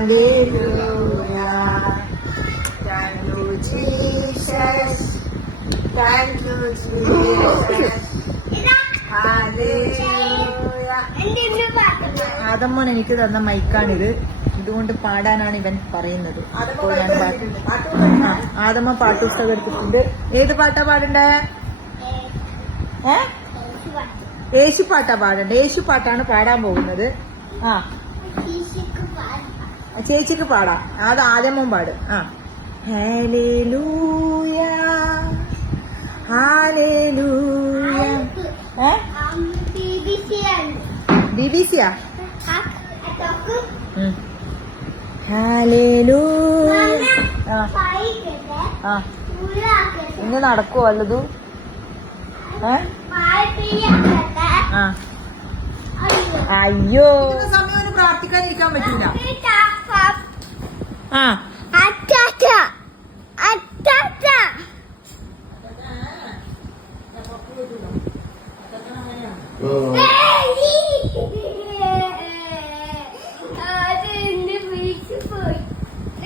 Thank you, Jesus. Thank you, Jesus. ആദമ്മോൻ എനിക്ക് തന്ന മൈക്കാണിത്. ഇതുകൊണ്ട് പാടാനാണ് ഇവൻ പറയുന്നത്. അപ്പോൾ ഞാൻ ആദമ്മ പാട്ടുപുസ്തകം എടുത്തിട്ടുണ്ട്. ഏത് പാട്ടാ പാടണ്ടേ? യേശു പാട്ടാ പാടണ്ടേ? യേശു പാട്ടാണ് പാടാൻ പോകുന്നത്. ആ ചേച്ചിക്ക് പാടാം. അത് ആദ്യമോ പാട്. Hallelujah hallelujah. ബിബിസിയാ? ഹല്ലേലൂയ. ഇന്ന് നടക്കുവോ വല്ലതു? അയ്യോ, സമയം പ്രാർത്ഥിക്കാനിരിക്കാൻ പറ്റില്ല.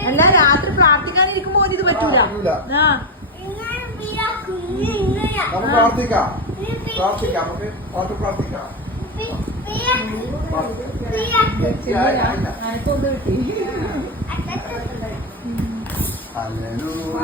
അല്ല, രാത്രി പ്രാർത്ഥിക്കാനിരിക്കുമ്പോ ഇത് പറ്റൂല. പ്രാർത്ഥിക്കാം, പ്രാർത്ഥിക്കാം, നമുക്ക് പാട്ട് പ്രാർത്ഥിക്കാം. ഹല്ലേലൂയ.